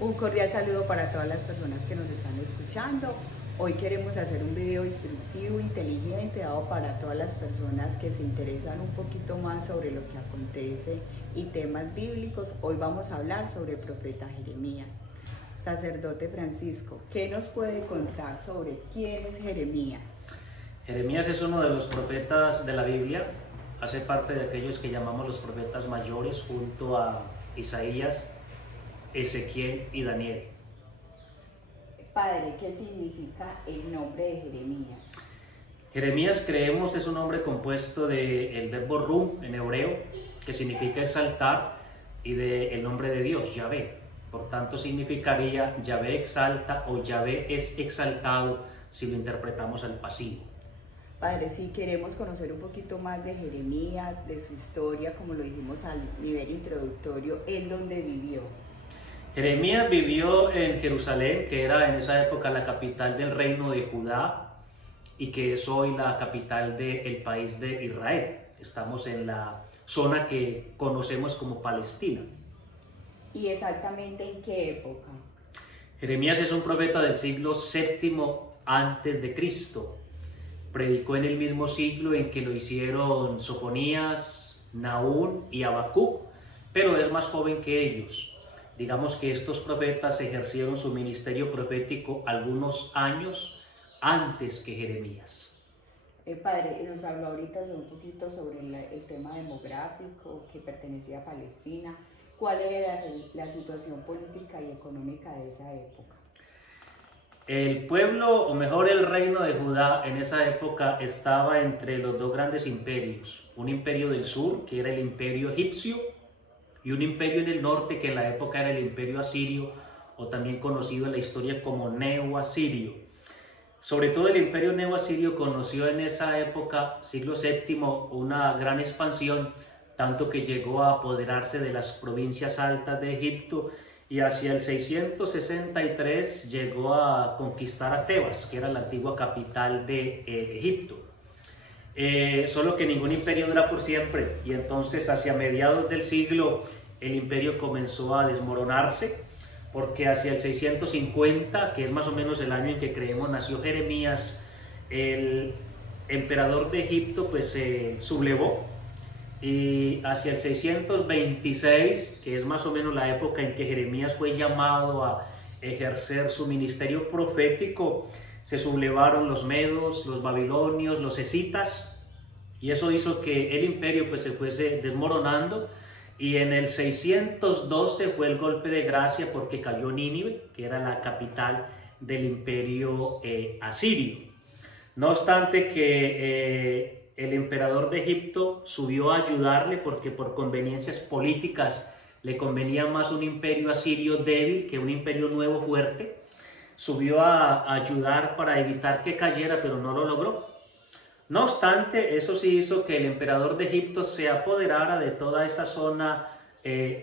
Un cordial saludo para todas las personas que nos están escuchando. Hoy queremos hacer un video instructivo, inteligente, dado para todas las personas que se interesan un poquito más sobre lo que acontece y temas bíblicos. Hoy vamos a hablar sobre el profeta Jeremías. Sacerdote Francisco, ¿qué nos puede contar sobre quién es Jeremías? Jeremías es uno de los profetas de la Biblia, hace parte de aquellos que llamamos los profetas mayores junto a Isaías, Ezequiel y Daniel. Padre, ¿qué significa el nombre de Jeremías? Jeremías, creemos, es un nombre compuesto del verbo ru en hebreo, que significa exaltar, y del nombre de Dios, Yahvé. Por tanto, significaría Yahvé exalta o Yahvé es exaltado si lo interpretamos al pasivo. Padre, si queremos conocer un poquito más de Jeremías, de su historia, como lo dijimos al nivel introductorio, ¿él dónde vivió? Jeremías vivió en Jerusalén, que era en esa época la capital del reino de Judá y que es hoy la capital del país de Israel. Estamos en la zona que conocemos como Palestina. ¿Y exactamente en qué época? Jeremías es un profeta del siglo VII antes de Cristo. Predicó en el mismo siglo en que lo hicieron Sofonías, Nahum y Habacuc, pero es más joven que ellos. Digamos que estos profetas ejercieron su ministerio profético algunos años antes que Jeremías. Padre, nos habló ahorita un poquito sobre el tema demográfico que pertenecía a Palestina. ¿Cuál era la situación política y económica de esa época? El pueblo, o mejor el reino de Judá en esa época estaba entre los dos grandes imperios. Un imperio del sur, que era el imperio egipcio, y un imperio en el norte, que en la época era el imperio asirio, o también conocido en la historia como neo-asirio. Sobre todo el imperio neo-asirio conoció en esa época, siglo VII, una gran expansión, tanto que llegó a apoderarse de las provincias altas de Egipto, y hacia el 663 llegó a conquistar a Tebas, que era la antigua capital de Egipto. Solo que ningún imperio dura por siempre, y entonces hacia mediados del siglo el imperio comenzó a desmoronarse, porque hacia el 650, que es más o menos el año en que creemos nació Jeremías, el emperador de Egipto pues se sublevó, y hacia el 626, que es más o menos la época en que Jeremías fue llamado a ejercer su ministerio profético, se sublevaron los medos, los babilonios, los escitas, y eso hizo que el imperio pues se fuese desmoronando, y en el 612 fue el golpe de gracia porque cayó Nínive, que era la capital del imperio asirio. No obstante que el emperador de Egipto subió a ayudarle porque por conveniencias políticas le convenía más un imperio asirio débil que un imperio nuevo fuerte. Subió a ayudar para evitar que cayera, pero no lo logró. No obstante, eso sí hizo que el emperador de Egipto se apoderara de toda esa zona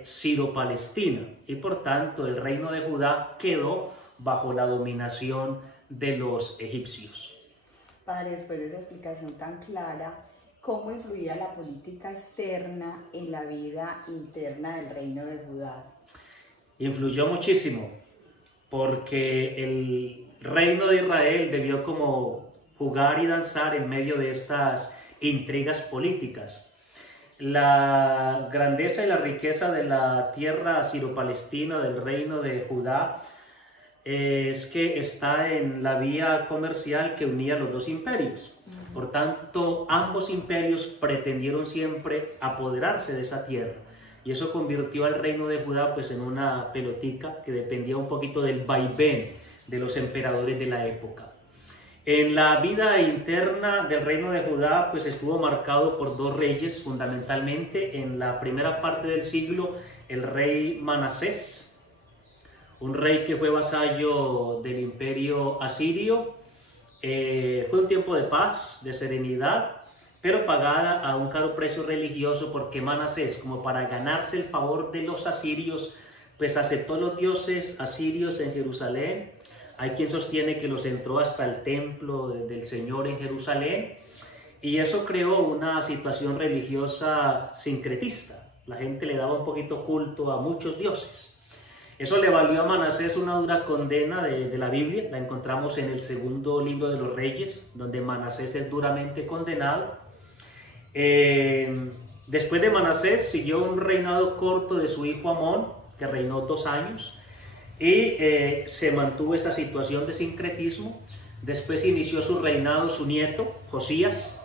siro-palestina, y por tanto el reino de Judá quedó bajo la dominación de los egipcios. Padre, después de esa explicación tan clara, ¿cómo influía la política externa en la vida interna del reino de Judá? Influyó muchísimo, porque el reino de Israel debió como jugar y danzar en medio de estas intrigas políticas. La grandeza y la riqueza de la tierra siro-palestina, del reino de Judá, es que está en la vía comercial que unía los dos imperios. Por tanto, ambos imperios pretendieron siempre apoderarse de esa tierra, y eso convirtió al reino de Judá pues en una pelotica que dependía un poquito del vaivén de los emperadores de la época. En la vida interna del reino de Judá pues estuvo marcado por dos reyes fundamentalmente. En la primera parte del siglo, el rey Manasés, un rey que fue vasallo del imperio asirio. Fue un tiempo de paz, de serenidad, pero pagada a un caro precio religioso, porque Manasés, como para ganarse el favor de los asirios, pues aceptó los dioses asirios en Jerusalén. Hay quien sostiene que los entró hasta el templo del Señor en Jerusalén, y eso creó una situación religiosa sincretista. La gente le daba un poquito culto a muchos dioses. Eso le valió a Manasés una dura condena de la Biblia. La encontramos en el segundo libro de los Reyes, donde Manasés es duramente condenado. Después de Manasés siguió un reinado corto de su hijo Amón, que reinó 2 años, y se mantuvo esa situación de sincretismo. Después inició su reinado su nieto, Josías,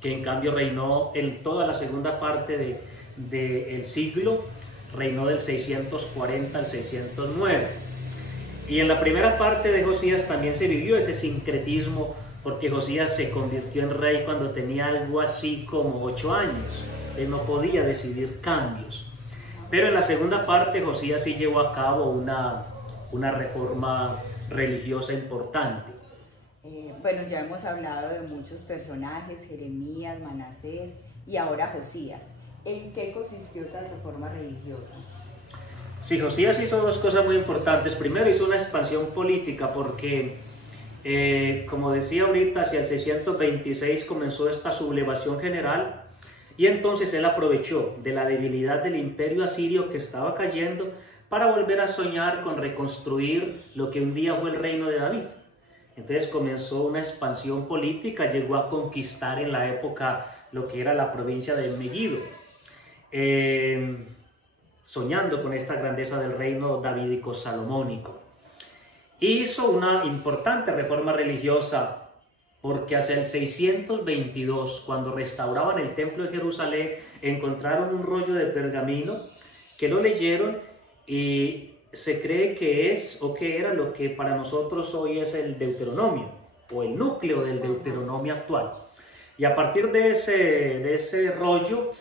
que en cambio reinó en toda la segunda parte del siglo, reinó del 640 al 609. Y en la primera parte de Josías también se vivió ese sincretismo, porque Josías se convirtió en rey cuando tenía algo así como 8 años. Él no podía decidir cambios. Pero en la segunda parte Josías sí llevó a cabo una reforma religiosa importante. Bueno, ya hemos hablado de muchos personajes, Jeremías, Manasés y ahora Josías. ¿En qué consistió esa reforma religiosa? Sí, Josías hizo 2 cosas muy importantes. Primero, hizo una expansión política porque, como decía ahorita, hacia el 626 comenzó esta sublevación general, y entonces él aprovechó de la debilidad del imperio asirio que estaba cayendo para volver a soñar con reconstruir lo que un día fue el reino de David. Entonces comenzó una expansión política, llegó a conquistar en la época lo que era la provincia de Megiddo, soñando con esta grandeza del reino davídico salomónico. Hizo una importante reforma religiosa porque hacia el 622, cuando restauraban el templo de Jerusalén, encontraron un rollo de pergamino que lo leyeron y se cree que es o que era lo que para nosotros hoy es el Deuteronomio o el núcleo del Deuteronomio actual. Y a partir de ese rollo,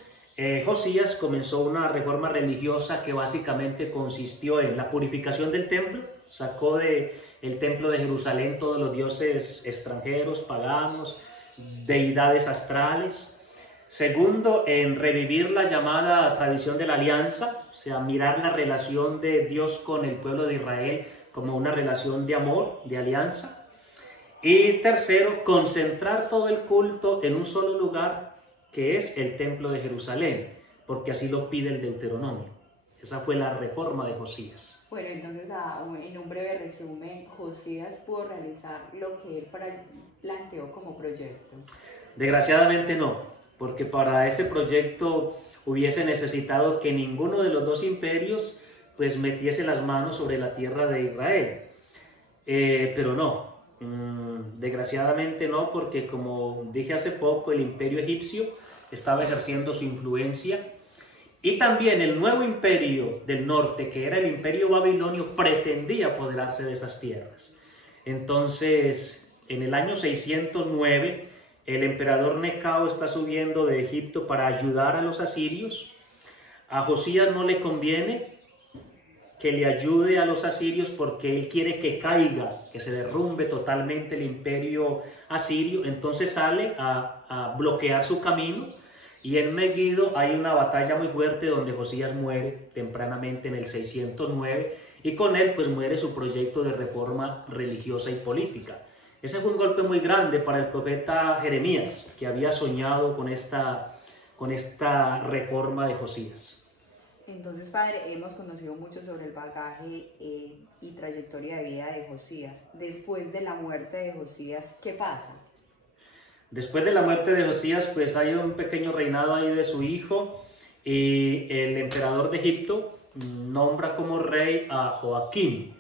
Josías comenzó una reforma religiosa que básicamente consistió en la purificación del templo. Sacó del templo de Jerusalén todos los dioses extranjeros, paganos, deidades astrales. Segundo, en revivir la llamada tradición de la alianza, o sea, mirar la relación de Dios con el pueblo de Israel como una relación de amor, de alianza. Y tercero, concentrar todo el culto en un solo lugar, que es el templo de Jerusalén, porque así lo pide el Deuteronomio. Esa fue la reforma de Josías. Bueno, entonces en un breve resumen, Josías pudo realizar lo que él planteó como proyecto. Desgraciadamente no, porque para ese proyecto hubiese necesitado que ninguno de los 2 imperios pues metiese las manos sobre la tierra de Israel. Pero no, desgraciadamente no, porque como dije hace poco, el imperio egipcio estaba ejerciendo su influencia, y también el nuevo imperio del norte, que era el imperio babilonio, pretendía apoderarse de esas tierras. Entonces, en el año 609, el emperador Necao está subiendo de Egipto para ayudar a los asirios. A Josías no le conviene que le ayude a los asirios porque él quiere que caiga, que se derrumbe totalmente el imperio asirio. Entonces sale a bloquear su camino, y en Megiddo hay una batalla muy fuerte donde Josías muere tempranamente en el 609, y con él pues muere su proyecto de reforma religiosa y política. Ese fue un golpe muy grande para el profeta Jeremías, que había soñado con esta reforma de Josías. Entonces, padre, hemos conocido mucho sobre el bagaje y trayectoria de vida de Josías. Después de la muerte de Josías, ¿qué pasa? Después de la muerte de Josías, pues hay un pequeño reinado ahí de su hijo, y el emperador de Egipto nombra como rey a Joaquín,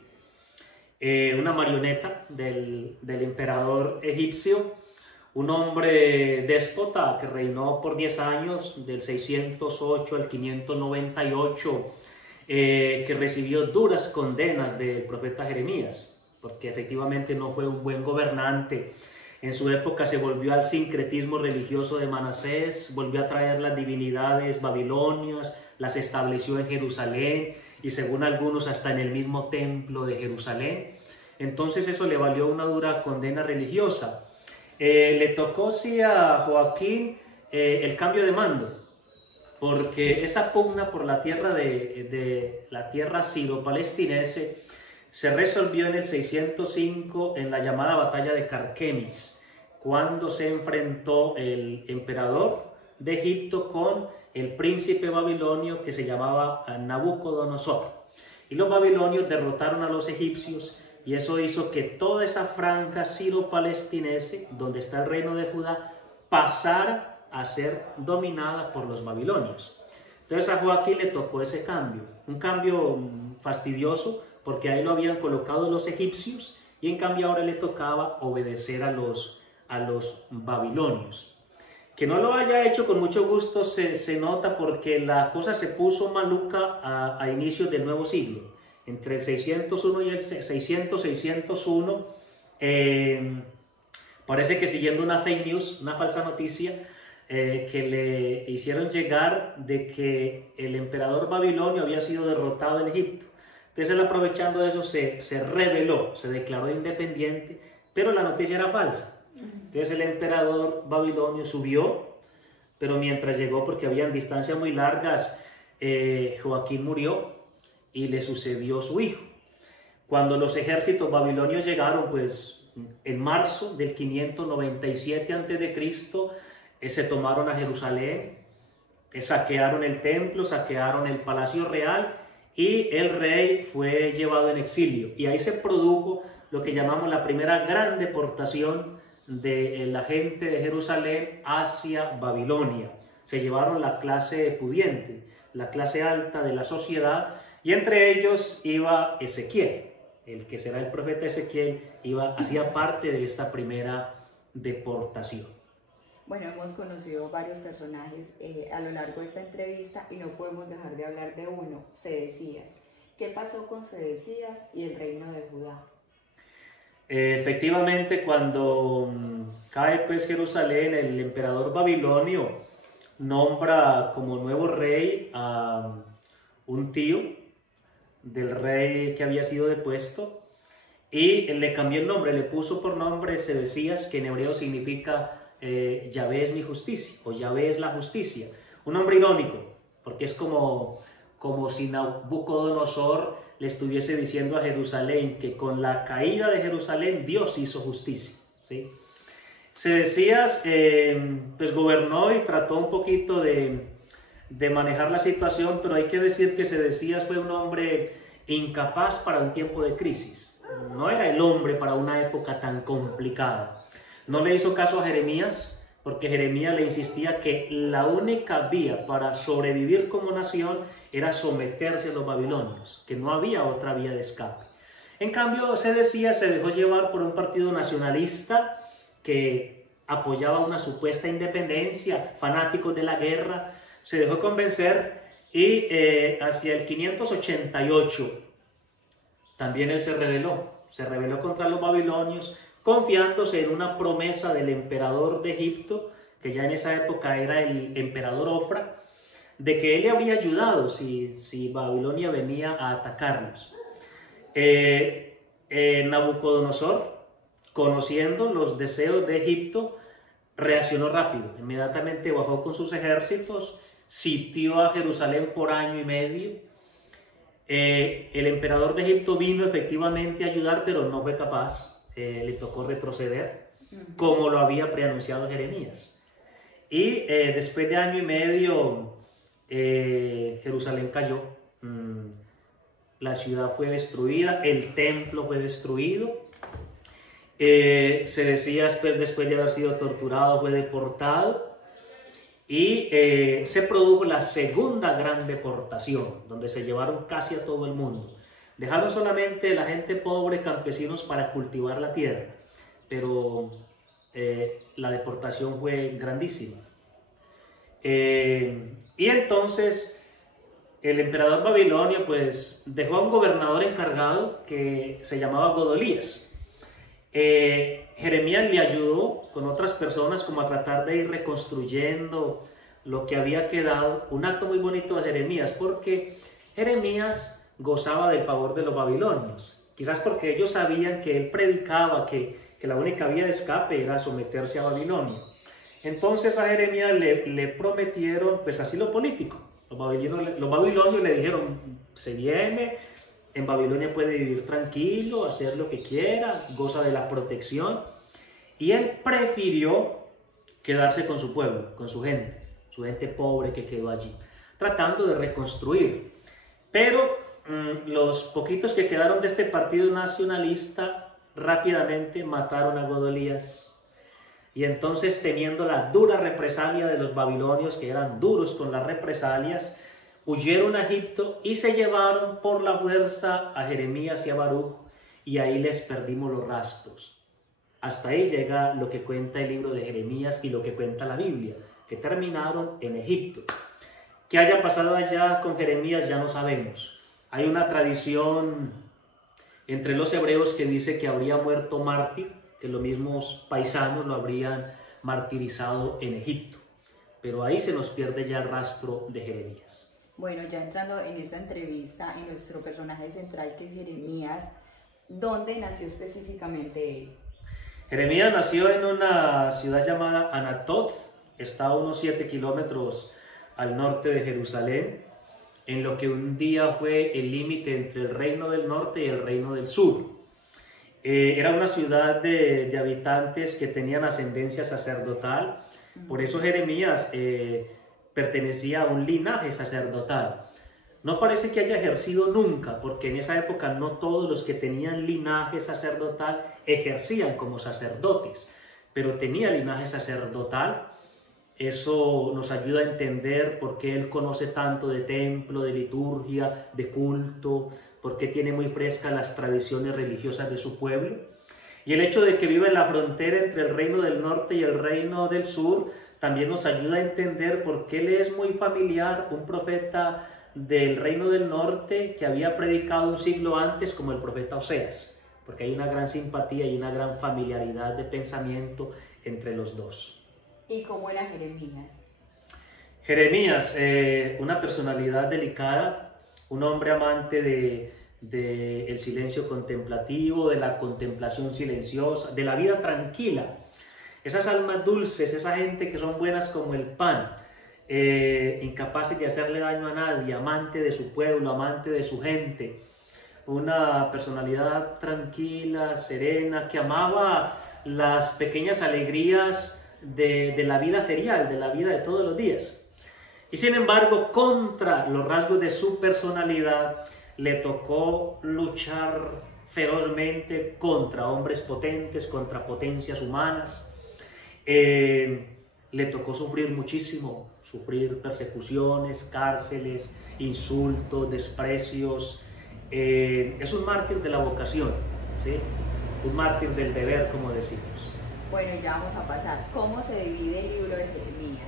una marioneta del emperador egipcio, un hombre déspota que reinó por 10 años, del 608 al 598, que recibió duras condenas del profeta Jeremías, porque efectivamente no fue un buen gobernante. En su época se volvió al sincretismo religioso de Manasés, volvió a traer las divinidades babilonias, las estableció en Jerusalén, y según algunos hasta en el mismo templo de Jerusalén. Entonces eso le valió una dura condena religiosa. Le tocó sí a Joaquín el cambio de mando, porque esa pugna por la tierra la tierra siro-palestinense se resolvió en el 605 en la llamada batalla de Carquemis, cuando se enfrentó el emperador de Egipto con el príncipe babilonio que se llamaba Nabucodonosor. y los babilonios derrotaron a los egipcios, y eso hizo que toda esa franja siro-palestinense, donde está el reino de Judá, pasara a ser dominada por los babilonios. Entonces a Joaquín le tocó ese cambio, un cambio fastidioso, porque ahí lo habían colocado los egipcios, y en cambio ahora le tocaba obedecer a los babilonios. Que no lo haya hecho con mucho gusto se nota, porque la cosa se puso maluca a inicios del nuevo siglo. Entre el 601 y el 601, parece que siguiendo una fake news, una falsa noticia, que le hicieron llegar de que el emperador babilonio había sido derrotado en Egipto. Entonces él, aprovechando de eso, se rebeló, se declaró independiente, pero la noticia era falsa. Entonces el emperador babilonio subió, pero mientras llegó, porque habían distancias muy largas, Joaquín murió y le sucedió su hijo. Cuando los ejércitos babilonios llegaron, pues en marzo del 597 a.C., se tomaron a Jerusalén, saquearon el templo, saquearon el palacio real, y el rey fue llevado en exilio. Y ahí se produjo lo que llamamos la primera gran deportación de la gente de Jerusalén hacia Babilonia. Se llevaron la clase pudiente, la clase alta de la sociedad, y entre ellos iba Ezequiel, el que será el profeta Ezequiel, hacía parte de esta primera deportación. Bueno, hemos conocido varios personajes a lo largo de esta entrevista, y no podemos dejar de hablar de uno, Sedecías. ¿Qué pasó con Sedecías y el reino de Judá? Efectivamente, cuando cae pues Jerusalén, el emperador babilonio nombra como nuevo rey a un tío del rey que había sido depuesto, y le cambió el nombre, le puso por nombre Sedecías, que en hebreo significa Yahvé es mi justicia, o Yahvé es la justicia. Un nombre irónico, porque es como si Nabucodonosor le estuviese diciendo a Jerusalén que con la caída de Jerusalén Dios hizo justicia, ¿sí? Sedecías pues gobernó y trató un poquito de manejar la situación, pero hay que decir que Sedecías fue un hombre incapaz para un tiempo de crisis. No era el hombre para una época tan complicada. No le hizo caso a Jeremías, porque Jeremías le insistía que la única vía para sobrevivir como nación era someterse a los babilonios, que no había otra vía de escape. En cambio, Sedecías se dejó llevar por un partido nacionalista que apoyaba una supuesta independencia, fanáticos de la guerra. Se dejó convencer, y hacia el 588 también él se rebeló contra los babilonios, confiándose en una promesa del emperador de Egipto, que ya en esa época era el emperador Ofra, de que él le habría ayudado si Babilonia venía a atacarlos. Nabucodonosor, conociendo los deseos de Egipto, reaccionó rápido. Inmediatamente bajó con sus ejércitos, sitió a Jerusalén por año y medio. El emperador de Egipto vino efectivamente a ayudar, pero no fue capaz. Le tocó retroceder, como lo había preanunciado Jeremías. Y después de año y medio, Jerusalén cayó. La ciudad fue destruida, el templo fue destruido. Sedecías, después de haber sido torturado, fue deportado. Y se produjo la segunda gran deportación, donde se llevaron casi a todo el mundo. Dejaron solamente la gente pobre, campesinos, para cultivar la tierra, pero la deportación fue grandísima. Y entonces el emperador babilonio pues dejó a un gobernador encargado que se llamaba Godolías. Jeremías le ayudó con otras personas como a tratar de ir reconstruyendo lo que había quedado. Un acto muy bonito de Jeremías, porque Jeremías gozaba del favor de los babilonios, quizás porque ellos sabían que él predicaba que la única vía de escape era someterse a Babilonia. Entonces a Jeremías le prometieron pues asilo político. Los babilonios le dijeron: se viene, en Babilonia puede vivir tranquilo, hacer lo que quiera, goza de la protección. Y él prefirió quedarse con su pueblo, con su gente pobre que quedó allí, tratando de reconstruir. Pero los poquitos que quedaron de este partido nacionalista rápidamente mataron a Godolías. Y entonces, temiendo la dura represalia de los babilonios, que eran duros con las represalias, huyeron a Egipto y se llevaron por la fuerza a Jeremías y a Baruch, y ahí les perdimos los rastros. Hasta ahí llega lo que cuenta el libro de Jeremías y lo que cuenta la Biblia, que terminaron en Egipto. ¿Qué haya pasado allá con Jeremías? Ya no sabemos. Hay una tradición entre los hebreos que dice que habría muerto mártir, que los mismos paisanos lo habrían martirizado en Egipto. Pero ahí se nos pierde ya el rastro de Jeremías. Bueno, ya entrando en esta entrevista, en nuestro personaje central, que es Jeremías, ¿dónde nació específicamente él? Jeremías nació en una ciudad llamada Anatot, está a unos 7 kilómetros al norte de Jerusalén, en lo que un día fue el límite entre el reino del norte y el reino del sur. Era una ciudad de habitantes que tenían ascendencia sacerdotal, por eso Jeremías pertenecía a un linaje sacerdotal. No parece que haya ejercido nunca, porque en esa época no todos los que tenían linaje sacerdotal ejercían como sacerdotes, pero tenía linaje sacerdotal. Eso nos ayuda a entender por qué él conoce tanto de templo, de liturgia, de culto, por qué tiene muy frescas las tradiciones religiosas de su pueblo. Y el hecho de que vive en la frontera entre el reino del norte y el reino del sur también nos ayuda a entender por qué le es muy familiar un profeta del reino del norte que había predicado un siglo antes, como el profeta Oseas, porque hay una gran simpatía y una gran familiaridad de pensamiento entre los dos. ¿Y cómo era Jeremías? Jeremías, una personalidad delicada, un hombre amante del silencio contemplativo, de la contemplación silenciosa, de la vida tranquila. Esas almas dulces, esa gente que son buenas como el pan, incapaces de hacerle daño a nadie, amante de su pueblo, amante de su gente. Una personalidad tranquila, serena, que amaba las pequeñas alegrías de la vida ferial, de la vida de todos los días. Y sin embargo, contra los rasgos de su personalidad, le tocó luchar ferozmente contra hombres potentes, contra potencias humanas. Le tocó sufrir muchísimo, sufrir persecuciones, cárceles, insultos, desprecios. Es un mártir de la vocación, ¿sí? Un mártir del deber, como decimos. Bueno, ya vamos a pasar. ¿Cómo se divide el libro de Jeremías?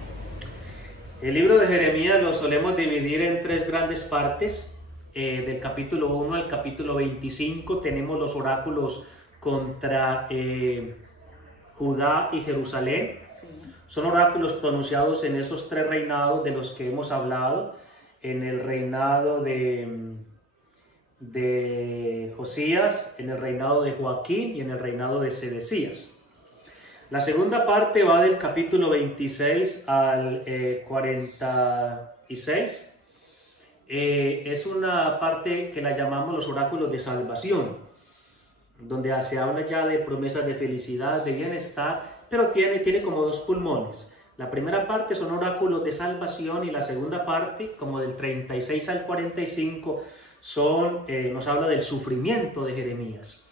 El libro de Jeremías lo solemos dividir en 3 grandes partes. Del capítulo 1 al capítulo 25 tenemos los oráculos contra Judá y Jerusalén. Sí. Son oráculos pronunciados en esos 3 reinados de los que hemos hablado. En el reinado de Josías, en el reinado de Joaquín y en el reinado de Sedecías. La segunda parte va del capítulo 26 al 46. Es una parte que la llamamos los oráculos de salvación, donde se habla ya de promesas de felicidad, de bienestar, pero tiene como 2 pulmones. La primera parte son oráculos de salvación y la segunda parte, como del 36 al 45, nos habla del sufrimiento de Jeremías.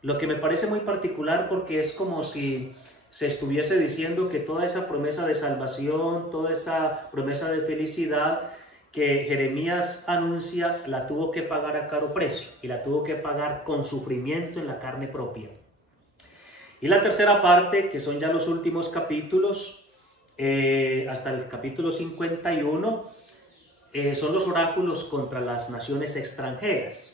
Lo que me parece muy particular porque es como si se estuviese diciendo que toda esa promesa de salvación, toda esa promesa de felicidad que Jeremías anuncia, la tuvo que pagar a caro precio y la tuvo que pagar con sufrimiento en la carne propia. Y la tercera parte, que son ya los últimos capítulos, hasta el capítulo 51, son los oráculos contra las naciones extranjeras.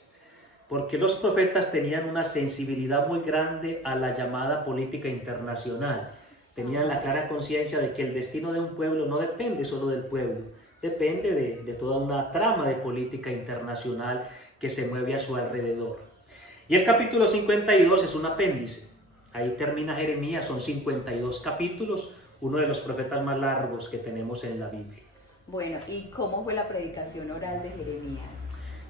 Porque los profetas tenían una sensibilidad muy grande a la llamada política internacional. Tenían la clara conciencia de que el destino de un pueblo no depende solo del pueblo, depende de toda una trama de política internacional que se mueve a su alrededor. Y el capítulo 52 es un apéndice. Ahí termina Jeremías, son 52 capítulos, uno de los profetas más largos que tenemos en la Biblia. Bueno, ¿y cómo fue la predicación oral de Jeremías?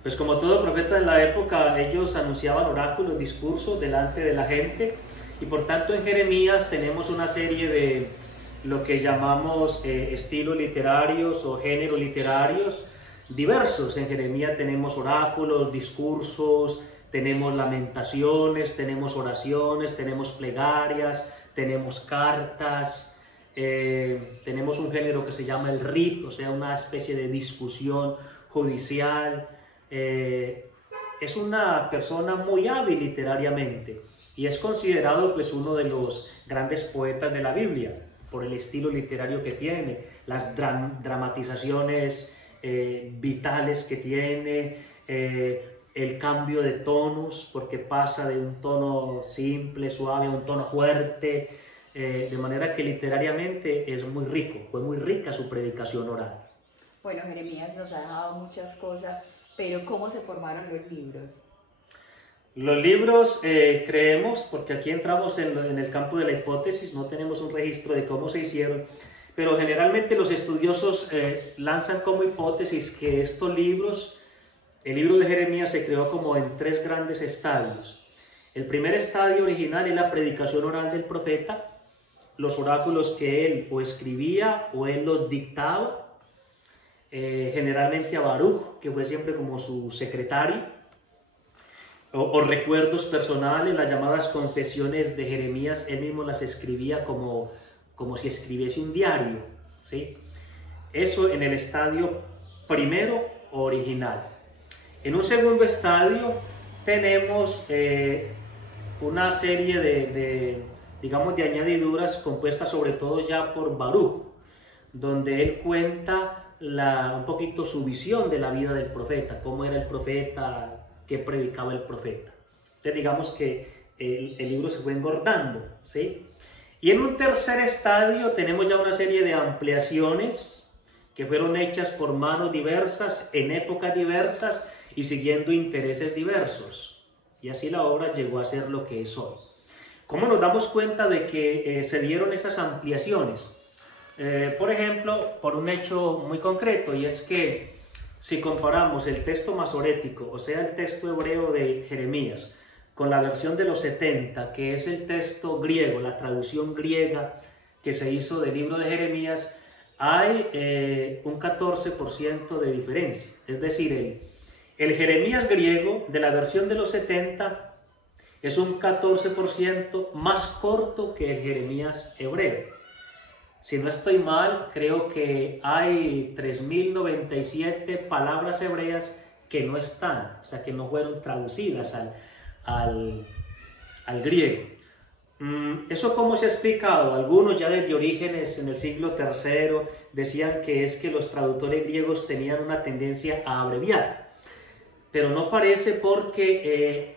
Pues como todo profeta en la época, ellos anunciaban oráculos, discursos delante de la gente, y por tanto en Jeremías tenemos una serie de lo que llamamos estilos literarios o géneros literarios, diversos. En Jeremías tenemos oráculos, discursos, tenemos lamentaciones, tenemos oraciones, tenemos plegarias, tenemos cartas, tenemos un género que se llama el RIP, o sea, una especie de discusión judicial. Es una persona muy hábil literariamente y es considerado pues uno de los grandes poetas de la Biblia por el estilo literario que tiene, las dramatizaciones vitales que tiene, el cambio de tonos, porque pasa de un tono simple, suave, a un tono fuerte, de manera que literariamente es muy rico, fue muy rica su predicación oral. Bueno, Jeremías nos ha dejado muchas cosas, pero ¿cómo se formaron los libros? Los libros creemos, porque aquí entramos en el campo de la hipótesis, no tenemos un registro de cómo se hicieron, pero generalmente los estudiosos lanzan como hipótesis que estos libros, el libro de Jeremías se creó como en 3 grandes estadios. El primer estadio original es la predicación oral del profeta, los oráculos que él o escribía o él los dictaba, generalmente a Baruch, que fue siempre como su secretario, o recuerdos personales, las llamadas confesiones de Jeremías, él mismo las escribía como si escribiese un diario, ¿sí? Eso en el estadio primero original. En un segundo estadio tenemos una serie digamos, de añadiduras compuestas sobre todo ya por Baruch, donde él cuenta un poquito su visión de la vida del profeta, cómo era el profeta, qué predicaba el profeta. Entonces digamos que el libro se fue engordando, ¿sí? Y en un tercer estadio tenemos ya una serie de ampliaciones que fueron hechas por manos diversas, en épocas diversas y siguiendo intereses diversos. Y así la obra llegó a ser lo que es hoy. ¿Cómo nos damos cuenta de que se dieron esas ampliaciones? Por ejemplo, por un hecho muy concreto, y es que si comparamos el texto masorético, o sea, el texto hebreo de Jeremías, con la versión de los 70, que es el texto griego, la traducción griega que se hizo del libro de Jeremías, hay un 14% de diferencia. Es decir, el Jeremías griego de la versión de los 70 es un 14% más corto que el Jeremías hebreo. Si no estoy mal, creo que hay 3097 palabras hebreas que no están, o sea, que no fueron traducidas al griego. ¿Eso cómo se ha explicado? Algunos ya desde Orígenes en el siglo III decían que es que los traductores griegos tenían una tendencia a abreviar, pero no parece porque,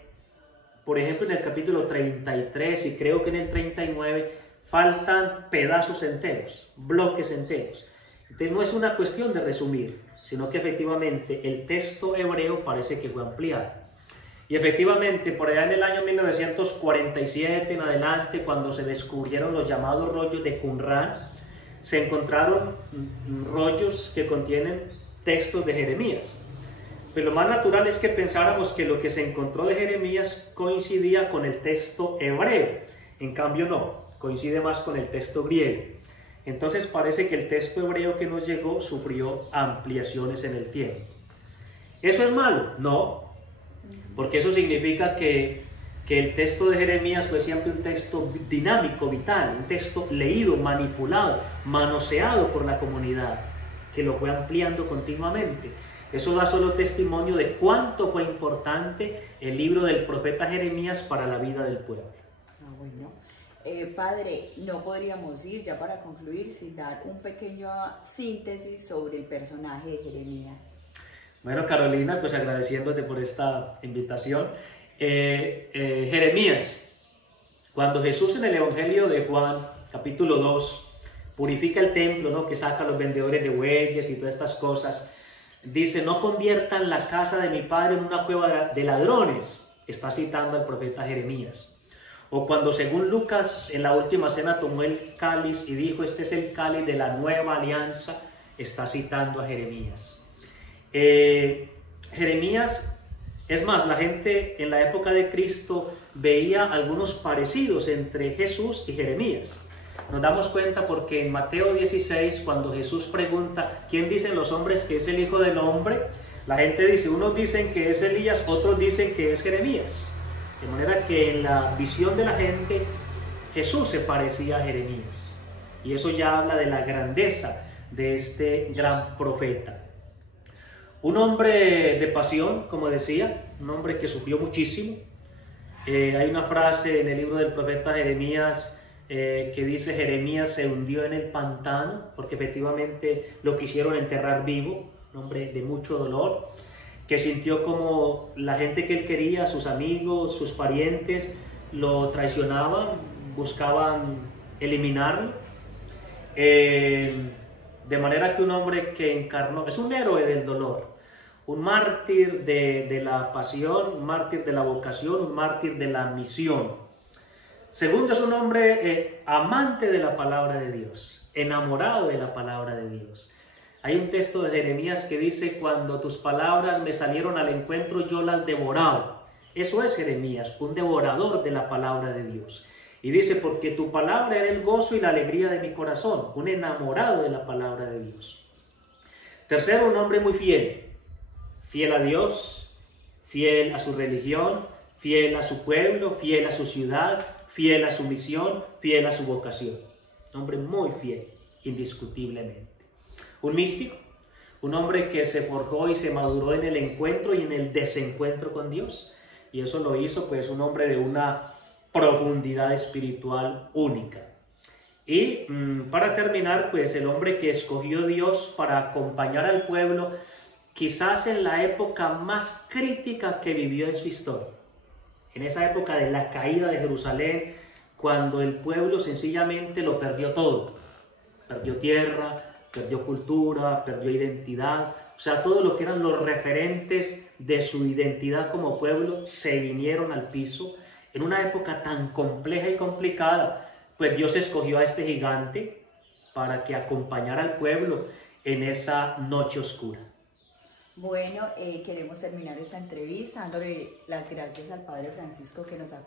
por ejemplo, en el capítulo 33 y creo que en el 39 faltan pedazos enteros, bloques enteros. Entonces no es una cuestión de resumir, sino que efectivamente el texto hebreo parece que fue ampliado. Y efectivamente, por allá en el año 1947 en adelante, cuando se descubrieron los llamados rollos de Qumran, se encontraron rollos que contienen textos de Jeremías. Pero lo más natural es que pensáramos que lo que se encontró de Jeremías coincidía con el texto hebreo. En cambio no, coincide más con el texto griego. Entonces parece que el texto hebreo que nos llegó sufrió ampliaciones en el tiempo. ¿Eso es malo? No, porque eso significa que el texto de Jeremías fue siempre un texto dinámico, vital, un texto leído, manipulado, manoseado por la comunidad, que lo fue ampliando continuamente. Eso da solo testimonio de cuánto fue importante el libro del profeta Jeremías para la vida del pueblo. Bueno. Padre, no podríamos ir ya para concluir sin dar un pequeño síntesis sobre el personaje de Jeremías. Bueno, Carolina, pues agradeciéndote por esta invitación. Jeremías, cuando Jesús en el Evangelio de Juan, capítulo 2, purifica el templo, ¿no?, que saca a los vendedores de bueyes y todas estas cosas, dice: no conviertan la casa de mi padre en una cueva de ladrones. Está citando al profeta Jeremías. O cuando, según Lucas, en la última cena tomó el cáliz y dijo: este es el cáliz de la nueva alianza, está citando a Jeremías. Jeremías, es más, la gente en la época de Cristo veía algunos parecidos entre Jesús y Jeremías. Nos damos cuenta porque en Mateo 16, cuando Jesús pregunta, ¿quién dicen los hombres que es el Hijo del Hombre? La gente dice, unos dicen que es Elías, otros dicen que es Jeremías. De manera que en la visión de la gente, Jesús se parecía a Jeremías. Y eso ya habla de la grandeza de este gran profeta. Un hombre de pasión, como decía, un hombre que sufrió muchísimo. Hay una frase en el libro del profeta Jeremías que dice: Jeremías se hundió en el pantano, porque efectivamente lo quisieron enterrar vivo, un hombre de mucho dolor, que sintió como la gente que él quería, sus amigos, sus parientes, lo traicionaban, buscaban eliminarlo. De manera que un hombre que encarnó, es un héroe del dolor, un mártir de la pasión, un mártir de la vocación, un mártir de la misión. Segundo, es un hombre amante de la palabra de Dios, enamorado de la palabra de Dios. Hay un texto de Jeremías que dice: cuando tus palabras me salieron al encuentro, yo las devoraba. Eso es Jeremías, un devorador de la palabra de Dios. Y dice: porque tu palabra era el gozo y la alegría de mi corazón, un enamorado de la palabra de Dios. Tercero, un hombre muy fiel, fiel a Dios, fiel a su religión, fiel a su pueblo, fiel a su ciudad, fiel a su misión, fiel a su vocación. Un hombre muy fiel, indiscutiblemente. Un místico, un hombre que se forjó y se maduró en el encuentro y en el desencuentro con Dios. Y eso lo hizo pues un hombre de una profundidad espiritual única. Y para terminar, pues el hombre que escogió Dios para acompañar al pueblo, quizás en la época más crítica que vivió en su historia. En esa época de la caída de Jerusalén, cuando el pueblo sencillamente lo perdió todo. Perdió tierra, perdió cultura, perdió identidad. O sea, todo lo que eran los referentes de su identidad como pueblo se vinieron al piso. En una época tan compleja y complicada, pues Dios escogió a este gigante para que acompañara al pueblo en esa noche oscura. Bueno, queremos terminar esta entrevista dándole las gracias al Padre Francisco que nos acompañó.